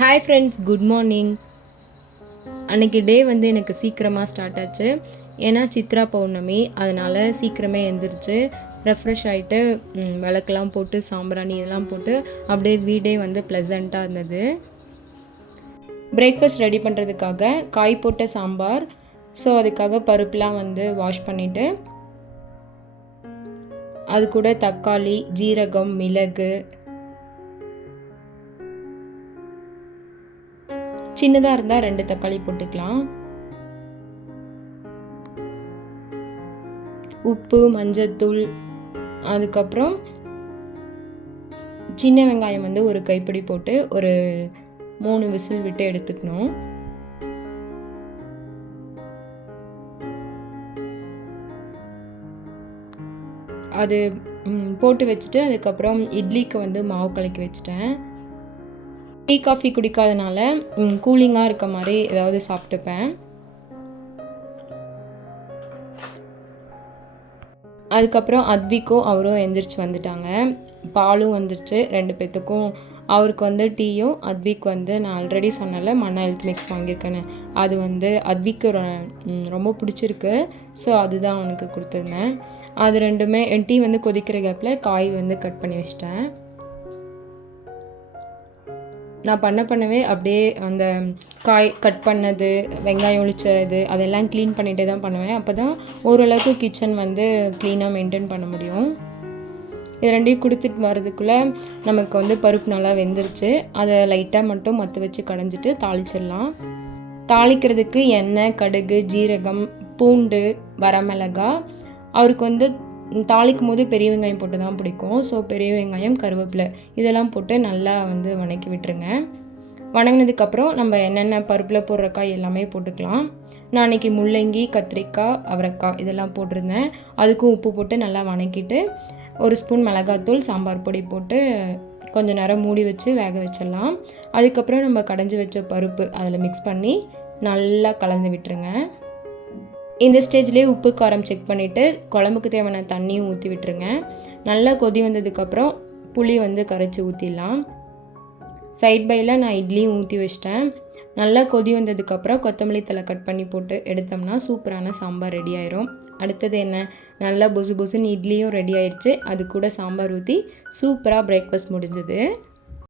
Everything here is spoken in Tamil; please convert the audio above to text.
Hi friends, good morning. அன்றைக்கி டே வந்து எனக்கு சீக்கிரமாக ஸ்டார்ட் ஆச்சு. ஏன்னா சித்ரா பௌர்ணமி, அதனால் சீக்கிரமே எழுந்திரிச்சு ரெஃப்ரெஷ் ஆகிட்டு விளக்கெல்லாம் போட்டு சாம்பிராணி இதெல்லாம் போட்டு அப்படியே வீடே வந்து ப்ளசண்ட்டாக இருந்தது. பிரேக்ஃபாஸ்ட் ரெடி பண்ணுறதுக்காக காய் போட்ட சாம்பார். ஸோ அதுக்காக பருப்புலாம் வந்து வாஷ் பண்ணிவிட்டு அது கூட தக்காளி, ஜீரகம், மிளகு, சின்னதாக இருந்தால் 2 தக்காளி போட்டுக்கலாம். உப்பு, மஞ்சத்தூள், அதுக்கப்புறம் சின்ன வெங்காயம் வந்து ஒரு கைப்பிடி போட்டு ஒரு 3 விசில் விட்டு எடுத்துக்கணும். அது போட்டு வச்சுட்டு அதுக்கப்புறம் இட்லிக்கு வந்து மாவு கலக்கி வச்சுட்டேன். டீ காஃபி குடிக்காதனால கூலிங்காக இருக்க மாதிரி ஏதாவது சாப்பிட்டுப்பேன். அதுக்கப்புறம் அத்விக்கும் அவரும் எந்திரிச்சு வந்துட்டாங்க. பாலும் வந்துருச்சு 2 பேர்த்துக்கும். அவருக்கு வந்து டீயும், அத்விக்கு வந்து நான் ஆல்ரெடி சொன்னல மண்ணா ஹெல்த் மிக்ஸ் வாங்கியிருக்கேன்னு, அது வந்து அத்விக்கு ரொம்ப பிடிச்சிருக்கு. ஸோ அதுதான் அவனுக்கு கொடுத்துருந்தேன். அது ரெண்டுமே டீ வந்து கொதிக்கிற கேப்பில் காய் வந்து கட் பண்ணி வச்சிட்டேன். நான் பண்ணவே அப்படியே அந்த காய் கட் பண்ணது, வெங்காயம் உளிச்சது அதெல்லாம் க்ளீன் பண்ணிகிட்டே தான் பண்ணுவேன். அப்போ தான் ஓரளவுக்கு கிச்சன் வந்து க்ளீனாக மெயின்டைன் பண்ண முடியும். இது ரெண்டையும் கொடுத்துட்டு வர்றதுக்குள்ளே நமக்கு வந்து பருப்பு நல்லா வெந்துருச்சு. அதை லைட்டாக மட்டும் மற்ற வச்சு கடைஞ்சிட்டு தாளிச்சிடலாம். தாளிக்கிறதுக்கு எண்ணெய், கடுகு, ஜீரகம், பூண்டு, வரமிளகா. அவருக்கு வந்து தாளிக்கும் போது பெரிய வெங்காயம் போட்டு தான் பிடிக்கும். ஸோ பெரிய வெங்காயம், கருவேப்பிலை இதெல்லாம் போட்டு நல்லா வந்து வணக்கி விட்டுருங்க. வணங்கினதுக்கப்புறம் நம்ம என்னென்ன பருப்பில் போடுற காய் எல்லாமே போட்டுக்கலாம். நான் அன்றைக்கி முள்ளங்கி, கத்திரிக்காய், அவரைக்காய் இதெல்லாம் போட்டிருந்தேன். அதுக்கும் உப்பு போட்டு நல்லா வணக்கிட்டு 1 ஸ்பூன் மிளகாத்தூள், சாம்பார் பொடி போட்டு கொஞ்சம் நேரம் மூடி வச்சு வேக வச்சிடலாம். அதுக்கப்புறம் நம்ம கடைஞ்சி வச்ச பருப்பு அதில் மிக்ஸ் பண்ணி நல்லா கலந்து விட்டுருங்க. இந்த ஸ்டேஜ்லேயே உப்பு காரம் செக் பண்ணிவிட்டு குழம்புக்கு தேவையான தண்ணியும் ஊற்றி விட்டுருங்க. நல்லா கொதி வந்ததுக்கப்புறம் புளி வந்து கரைச்சி ஊற்றிடலாம். சைட் பையில் நான் இட்லியும் ஊற்றி வச்சிட்டேன். நல்லா கொதி வந்ததுக்கப்புறம் கொத்தமல்லி தழை கட் பண்ணி போட்டு எடுத்தோம்னா சூப்பரான சாம்பார் ரெடி ஆயிரும். அடுத்தது என்ன, நல்லா புசுன்னு இட்லியும் ரெடி ஆயிடுச்சு. அது கூட சாம்பார் ஊற்றி சூப்பராக பிரேக்ஃபாஸ்ட் முடிஞ்சது.